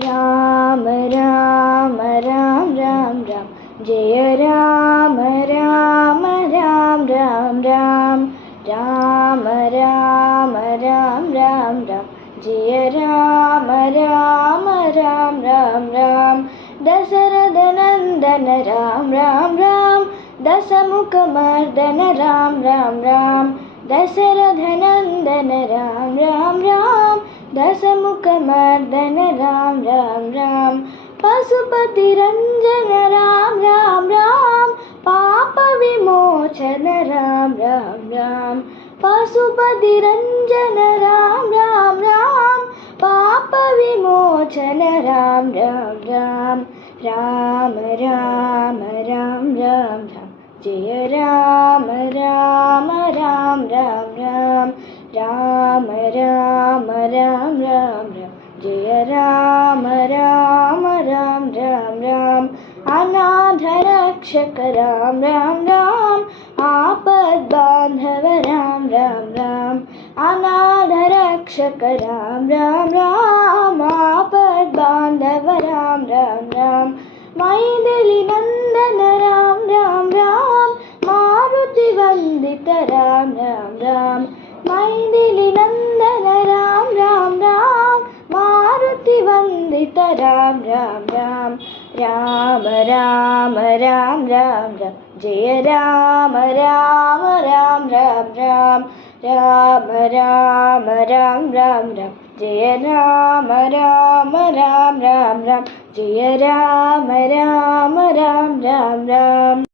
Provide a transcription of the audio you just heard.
राम राम राम राम राम जय राम राम राम राम राम राम राम राम राम राम जय राम राम राम राम राम दशरथ नंदन राम राम राम दशमुखमर्दन राम राम राम दशरथ नंदन राम राम राम दशमुखमर्दन राम राम राम पशुपति रंजन राम राम राम पाप विमोचन राम राम राम पशुपति रंजन राम राम राम पाप विमोचन राम राम राम राम राम राम राम राम जय राम राम राम राम राम राम राम राम राम राम जय राम राम राम राम राम अनाथ रक्षक राम राम राम आपद बांधव राम राम राम अनाथ रक्षक राम राम राम आपद बांधव राम राम राम मैथिली नंदन राम राम राम मारुति वंदित राम राम राम मैथिली नंदन राम राम राम मारुति वंदित राम राम राम राम राम राम राम राम जय राम राम राम राम राम राम राम राम राम राम जय राम राम राम राम राम जय राम राम राम राम राम